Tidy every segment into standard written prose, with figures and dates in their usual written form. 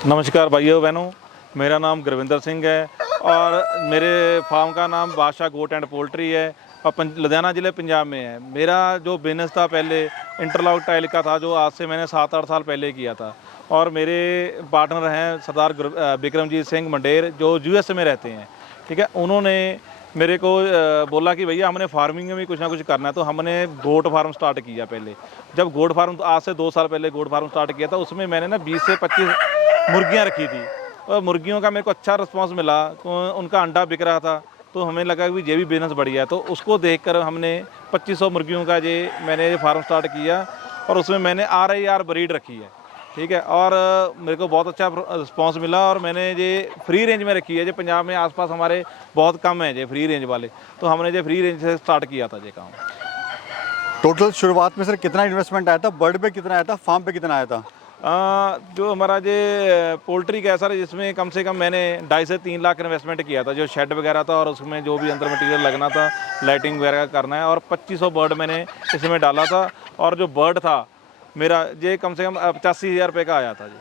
नमस्कार भाइयों बहनों, मेरा नाम गुरविंदर सिंह है और मेरे फार्म का नाम बादशाह गोट एंड पोल्ट्री है और लुधियाना ज़िले पंजाब में है। मेरा जो बिज़नेस था पहले इंटरलॉक टाइल का था, जो आज से मैंने 7-8 साल पहले किया था। और मेरे पार्टनर हैं सरदार बिक्रमजीत सिंह मंडेर, जो यूएस में रहते हैं। ठीक है, उन्होंने मेरे को बोला कि भैया हमने फार्मिंग में भी कुछ ना कुछ करना है, तो हमने गोट फार्म स्टार्ट किया। पहले जब गोट फार्म, आज से 2 साल पहले गोट फार्म स्टार्ट किया था, उसमें मैंने ना 20 से 25 मुर्गियाँ रखी थी और मुर्गियों का मेरे को अच्छा रिस्पांस मिला, तो उनका अंडा बिक रहा था। तो हमें लगा कि ये भी बिज़नेस बढ़िया है, तो उसको देखकर हमने 2500 मुर्गियों का मैंने फार्म स्टार्ट किया और उसमें मैंने RIR ब्रीड रखी है। ठीक है, और मेरे को बहुत अच्छा रिस्पांस मिला और मैंने ये फ्री रेंज में रखी है। जो पंजाब में आसपास हमारे बहुत कम है ये फ्री रेंज वाले, तो हमने ये फ्री रेंज से स्टार्ट किया था ये काम। टोटल शुरुआत में सर कितना इन्वेस्टमेंट आया था, बर्ड पे कितना आया था, फार्म पे कितना आया था? जो हमारा ये पोल्ट्री का है सर, इसमें कम से कम मैंने 2.5 से 3 लाख इन्वेस्टमेंट किया था। जो शेड वगैरह था और उसमें जो भी अंदर मटेरियल लगना था, लाइटिंग वगैरह करना है, और 2500 बर्ड मैंने इसमें डाला था। और जो बर्ड था मेरा ये कम से कम 85,000 रुपये का आया था जी।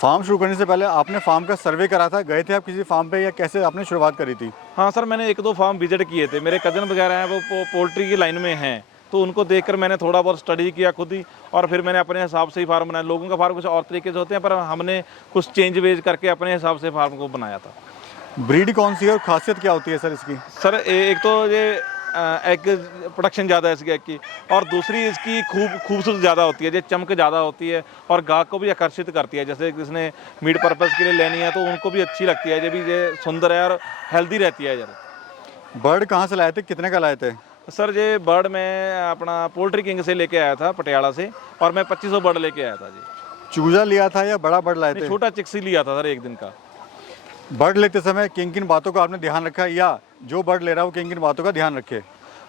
फार्म शुरू करने से पहले आपने फार्म का सर्वे करा था, गए थे आप किसी फार्म पे, या कैसे आपने शुरुआत करी थी? हाँ सर, मैंने 1-2 फार्म विजिट किए थे। मेरे कज़न वगैरह हैं, वो पोल्ट्री की लाइन में हैं, तो उनको देखकर मैंने थोड़ा बहुत स्टडी किया खुद ही, और फिर मैंने अपने हिसाब से ही फार्म बनाया। लोगों का फार्म कुछ और तरीके से होते हैं, पर हमने कुछ चेंज वेज करके अपने हिसाब से फार्म को बनाया था। ब्रीड कौन सी है और खासियत क्या होती है सर इसकी? सर एक तो ये एग प्रोडक्शन ज़्यादा है इसकी एग की, और दूसरी इसकी खूबसूरत ज़्यादा होती है, ये चमक ज़्यादा होती है और गाहक को भी आकर्षित करती है। जैसे जिसने मीट पर्पज़ के लिए लेनी है तो उनको भी अच्छी लगती है। ये भी ये सुंदर है और हेल्दी रहती है यार। बर्ड कहाँ से लाए थे, कितने का लाए थे? सर ये बर्ड मैं अपना पोल्ट्री किंग से लेके आया था, पटियाला से, और मैं 2500 बर्ड लेके आया था जी। चूजा लिया था या बड़ा बर्ड लाए थे? छोटा चिक्सी लिया था सर एक दिन का। बर्ड लेते समय किन किन बातों का आपने ध्यान रखा, या जो बर्ड ले रहा है वो किन किन बातों का ध्यान रखे?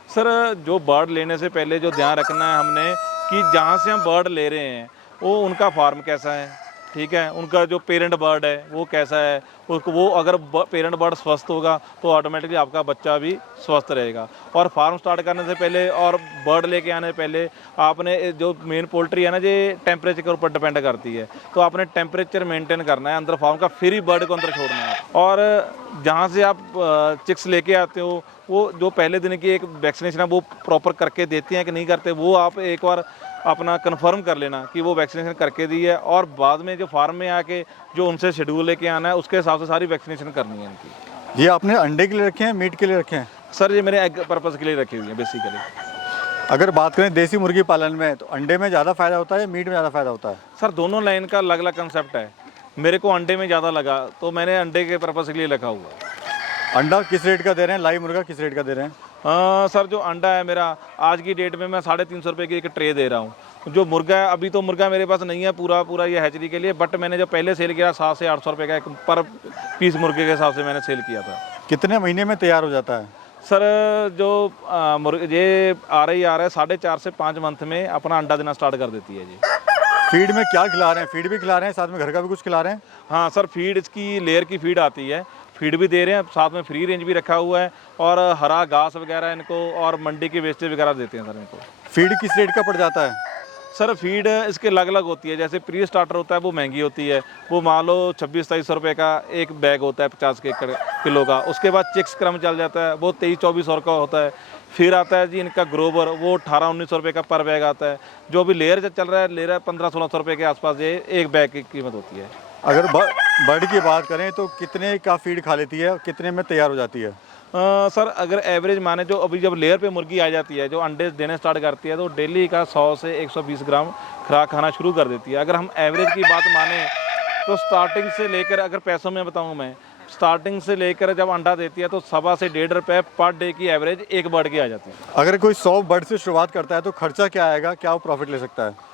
सर जो बर्ड लेने से पहले जो ध्यान रखना है हमने, कि जहाँ से हम बर्ड ले रहे हैं वो उनका फार्म कैसा है। ठीक है, उनका जो पेरेंट बर्ड है वो कैसा है, उसको वो अगर पेरेंट बर्ड स्वस्थ होगा तो ऑटोमेटिकली आपका बच्चा भी स्वस्थ रहेगा। और फार्म स्टार्ट करने से पहले और बर्ड लेके आने से पहले आपने, जो मेन पोल्ट्री है ना, ये टेम्परेचर के ऊपर डिपेंड करती है, तो आपने टेम्परेचर मेंटेन करना है अंदर फार्म का, फिर ही बर्ड को अंदर छोड़ना है। और जहाँ से आप चिक्स लेके आते हो, वो जो पहले दिन की एक वैक्सीनेशन है वो प्रॉपर करके देते हैं कि नहीं करते, वो आप एक बार अपना कंफर्म कर लेना कि वो वैक्सीनेशन करके दी है। और बाद में जो फार्म में आके जो उनसे शेड्यूल लेके आना है, उसके हिसाब से सारी वैक्सीनेशन करनी है इनकी। ये आपने अंडे के लिए रखे हैं, मीट के लिए रखे हैं? सर ये मेरे एग पर्पज़ के लिए रखी हुई है बेसिकली। अगर बात करें देसी मुर्गी पालन में, तो अंडे में ज़्यादा फायदा होता है या मीट में ज़्यादा फायदा होता है? सर दोनों लाइन का अलग अलग कंसेप्ट है। मेरे को अंडे में ज़्यादा लगा तो मैंने अंडे के पर्पज़ के लिए रखा हुआ। अंडा किस रेट का दे रहे हैं, लाइव मुर्गा किस रेट का दे रहे हैं? सर जो अंडा है मेरा आज की डेट में मैं 350 रुपये की एक ट्रे दे रहा हूँ। जो मुर्गा है, अभी तो मुर्गा मेरे पास नहीं है पूरा ये हैचरी के लिए, बट मैंने जब पहले सेल किया 700 से 800 रुपये का एक पर पीस मुर्गे के हिसाब से मैंने सेल किया था। कितने महीने में तैयार हो जाता है? सर जो ये RIR है 4.5 से 5 मंथ में अपना अंडा देना स्टार्ट कर देती है जी। फीड में क्या खिला रहे हैं? फीड भी खिला रहे हैं, साथ में घर का भी कुछ खिला रहे हैं? हाँ सर, फीड इसकी लेयर की फीड आती है, फीड भी दे रहे हैं, साथ में फ्री रेंज भी रखा हुआ है, और हरा घास वगैरह इनको, और मंडी के वेस्टेज वगैरह देते हैं सर इनको। फीड किस रेट का पड़ जाता है? सर फीड इसके अलग अलग होती है। जैसे प्री स्टार्टर होता है वो महंगी होती है, वो मान लो 2600-2700 रुपये का एक बैग होता है 50 किलो का। उसके बाद चिक्स क्रम चल जाता है, वो 2300-2400 का होता है। फिर आता है जी इनका ग्रोवर, वो 1800-1900 रुपये का पर बैग आता है। जो अभी लेयर चल रहा है, लेयर 1500-1600 रुपये के आसपास ये एक बैग की कीमत होती है। अगर बर्ड की बात करें तो कितने का फीड खा लेती है और कितने में तैयार हो जाती है? सर अगर एवरेज माने, जो अभी जब लेयर पे मुर्गी आ जाती है, जो अंडे देने स्टार्ट करती है, तो डेली का 100 से 120 ग्राम खुराक खाना शुरू कर देती है। अगर हम एवरेज की बात माने तो स्टार्टिंग से लेकर, अगर पैसों में बताऊं मैं, स्टार्टिंग से लेकर जब अंडा देती है तो 1.25 से 1.5 रुपये पर डे की एवरेज एक बर्ड की आ जाती है। अगर कोई 100 बर्ड से शुरुआत करता है तो खर्चा क्या आएगा, क्या वो प्रॉफिट ले सकता है?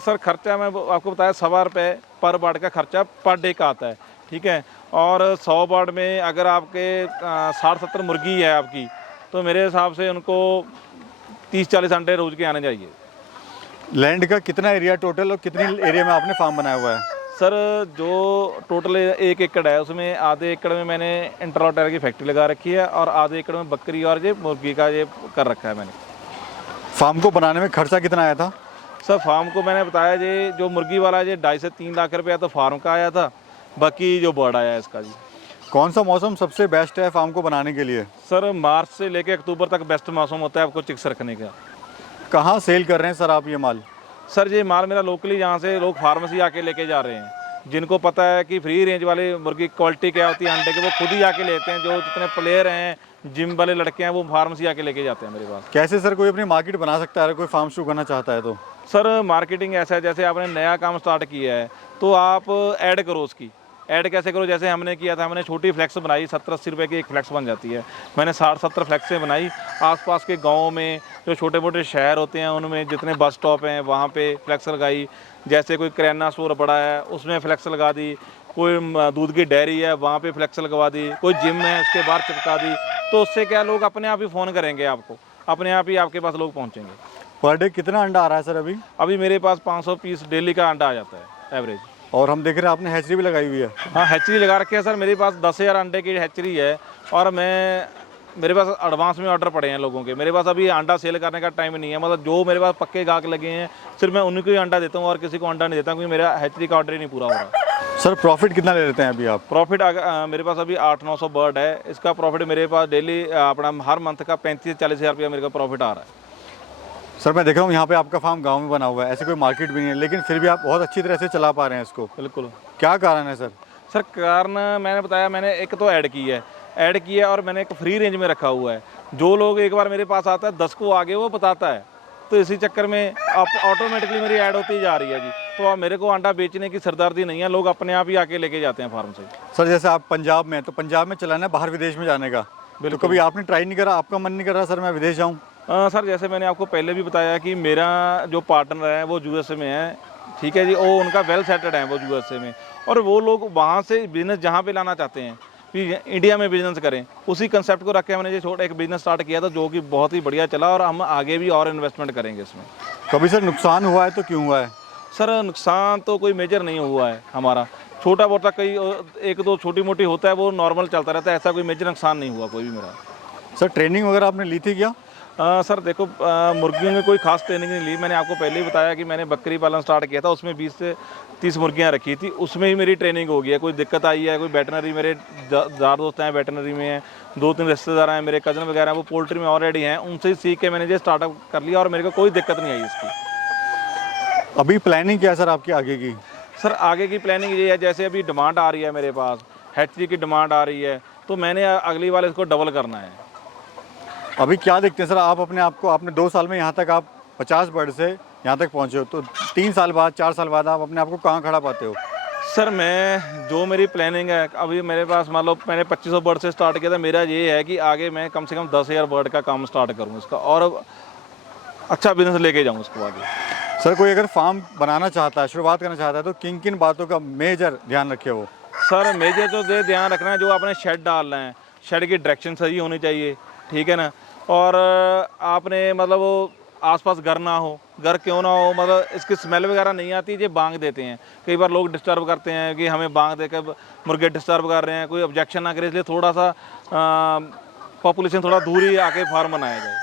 सर खर्चा मैं आपको बताया 1.25 रुपये पर बर्ड का खर्चा पर डे का आता है। ठीक है, और 100 बर्ड में अगर आपके 60-70 मुर्गी है आपकी, तो मेरे हिसाब से उनको 30-40 अंडे रोज़ के आने चाहिए। लैंड का कितना एरिया टोटल, और कितनी एरिया में आपने फार्म बनाया हुआ है? सर जो टोटल 1 एकड़ है, उसमें आधे एकड़ में मैंने इंटरलॉक टाइल की फैक्ट्री लगा रखी है, और आधे एकड़ में बकरी और ये मुर्गी का ये कर रखा है मैंने। फार्म को बनाने में खर्चा कितना आया था? सर फार्म को मैंने बताया जी, जो मुर्गी वाला जी 2.5 से 3 लाख रुपया तो फार्म का आया था, बाकी जो बर्ड आया है इसका जी। कौन सा मौसम सबसे बेस्ट है फार्म को बनाने के लिए? सर मार्च से लेके अक्टूबर तक बेस्ट मौसम होता है आपको चिक्स रखने का। कहाँ सेल कर रहे हैं सर आप ये माल? सर ये माल मेरा लोकली यहाँ से लोग फार्मेसी आके लेके जा रहे हैं, जिनको पता है कि फ्री रेंज वाले मुर्गी की क्वालिटी क्या होती है अंडे की, वो खुद ही आके लेते हैं। जो जितने प्लेयर हैं, जिम वाले लड़के हैं, वो फार्मेसी आके लेके जाते हैं मेरे पास। कैसे सर कोई अपनी मार्केट बना सकता है अगर कोई फार्म शुरू करना चाहता है तो? सर मार्केटिंग ऐसा है, जैसे आपने नया काम स्टार्ट किया है तो आप ऐड करो उसकी। ऐड कैसे करो? जैसे हमने किया था, हमने छोटी फ्लैक्स बनाई, 70-80 रुपये की एक फ्लैक्स बन जाती है। मैंने 60-70 फ्लैक्सें बनाई, आसपास के गाँव में जो छोटे मोटे शहर होते हैं उनमें जितने बस स्टॉप हैं वहाँ पे फ्लैक्स लगाई। जैसे कोई किराना स्टोर बड़ा है उसमें फ्लैक्स लगा दी, कोई दूध की डेयरी है वहाँ पे फ्लैक्स लगवा दी, कोई जिम है उसके बाहर चिपका दी। तो उससे क्या, लोग अपने आप ही फ़ोन करेंगे आपको, अपने आप ही आपके पास लोग पहुँचेंगे। पर डे कितना अंडा आ रहा है सर अभी? अभी मेरे पास 500 पीस डेली का अंडा आ जाता है एवरेज। और हम देख रहे हैं आपने हैचरी भी लगाई हुई है। हाँ हैचरी लगा रखी है सर, मेरे पास 10,000 अंडे की हैचरी है। और मेरे पास एडवांस में ऑर्डर पड़े हैं लोगों के। मेरे पास अभी अंडा सेल करने का टाइम नहीं है, मतलब जो मेरे पास पक्के गाहक लगे हैं सिर्फ मैं उन्हीं को ही अंडा देता हूँ और किसी को अंडा नहीं देता, क्योंकि मेरा हैचरी का ऑर्डर ही नहीं पूरा हो रहा। सर प्रॉफिट कितना ले लेते हैं अभी आप? प्रॉफिट मेरे पास अभी 800-900 बर्ड है। इसका प्रॉफिट मेरे पास डेली अपना हर मंथ का 35 से 40 हज़ार रुपया मेरे को प्रॉफिट आ रहा है। सर मैं देख रहा हूँ यहाँ पे आपका फार्म गांव में बना हुआ है, ऐसे कोई मार्केट भी नहीं है, लेकिन फिर भी आप बहुत अच्छी तरह से चला पा रहे हैं इसको। बिल्कुल। क्या कारण है सर? सर कारण मैंने बताया, मैंने एक तो ऐड की है और मैंने एक फ्री रेंज में रखा हुआ है। जो लोग एक बार मेरे पास आता है 10 को आगे वो बताता है, तो इसी चक्कर में आप ऑटोमेटिकली मेरी ऐड होती जा रही है जी। तो अब मेरे को अंडा बेचने की सरदर्दी नहीं है, लोग अपने आप ही आके लेके जाते हैं फार्म से। सर जैसे आप पंजाब में, तो पंजाब में चलाना है बाहर विदेश में जाने का, तो कभी आपने ट्राई नहीं करा, आपका मन नहीं कर रहा सर मैं विदेश जाऊँ? सर जैसे मैंने आपको पहले भी बताया कि मेरा जो पार्टनर है वो यूएसए में है, ठीक है जी। वो उनका वेल सेटेड है वो यूएसए में, और वो लोग वहाँ से बिजनेस जहाँ पे लाना चाहते हैं कि इंडिया में बिजनेस करें, उसी कंसेप्ट को रख के हमने ये छोटा एक बिजनेस स्टार्ट किया था, जो कि बहुत ही बढ़िया चला और हम आगे भी और इन्वेस्टमेंट करेंगे इसमें। कभी सर नुकसान हुआ है तो क्यों हुआ है? सर नुकसान तो कोई मेजर नहीं हुआ है हमारा, छोटा मोटा कई एक दो छोटी मोटी होता है, वो नॉर्मल चलता रहता है, ऐसा कोई मेजर नुकसान नहीं हुआ कोई भी मेरा। सर ट्रेनिंग वगैरह आपने ली थी क्या? सर देखो मुर्गियों में कोई खास ट्रेनिंग नहीं ली। मैंने आपको पहले ही बताया कि मैंने बकरी पालन स्टार्ट किया था, उसमें 20 से 30 मुर्गियां रखी थी, उसमें ही मेरी ट्रेनिंग हो गई है। कोई दिक्कत आई है, कोई वेटनरी, मेरे यार दोस्त हैं वेटनरी में हैं, 2-3 रिश्तेदार हैं, मेरे कज़न वगैरह हैं वो पोल्ट्री में ऑलरेडी हैं, उनसे ही सीख के मैंने ये स्टार्टअप कर लिया और मेरे को कोई दिक्कत नहीं आई इसकी। अभी प्लानिंग क्या है सर आपकी आगे की? सर आगे की प्लानिंग ये है, जैसे अभी डिमांड आ रही है मेरे पास, हैचरी की डिमांड आ रही है, तो मैंने अगली बार इसको डबल करना है। अभी क्या देखते हैं सर आप अपने आप को, आपने 2 साल में यहाँ तक आप 50 बर्ड से यहाँ तक पहुँचे हो, तो 3 साल बाद 4 साल बाद आप अपने आप को कहाँ खड़ा पाते हो? सर मैं जो मेरी प्लानिंग है, अभी मेरे पास मान लो मैंने 2500 बर्ड से स्टार्ट किया था, मेरा ये है कि आगे मैं कम से कम 10,000 बर्ड का काम स्टार्ट करूँ इसका, और अच्छा बिजनेस लेके जाऊँ उसको आगे। सर कोई अगर फार्म बनाना चाहता है, शुरुआत करना चाहता है, तो किन किन बातों का मेजर ध्यान रखे वो? सर मेजर तो ये ध्यान रखना है, जो आपने शेड डालना है, शेड की डायरेक्शन सही होनी चाहिए, ठीक है ना। और आपने मतलब वो आसपास घर ना हो, घर क्यों ना हो, मतलब इसकी स्मेल वगैरह नहीं आती, ये बांग देते हैं। कई बार लोग डिस्टर्ब करते हैं कि हमें बांग देकर मुर्गे डिस्टर्ब कर रहे हैं, कोई ऑब्जेक्शन ना करे, इसलिए थोड़ा सा पॉपुलेशन थोड़ा दूर ही आके फार्म बनाया जाए।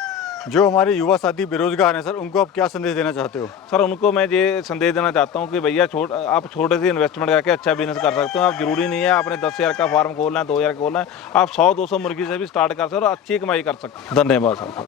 जो हमारे युवा साथी बेरोजगार हैं सर, उनको आप क्या संदेश देना चाहते हो? सर उनको मैं ये संदेश देना चाहता हूँ कि भैया आप छोटे से इन्वेस्टमेंट करके अच्छा बिजनेस कर सकते हो। आप जरूरी नहीं है आपने 10,000 का फार्म खोलना है, 2,000 का खोलना है, आप 100-200 मुर्गी से भी स्टार्ट कर सकते हो और अच्छी कमाई कर सकते हो। धन्यवाद सर।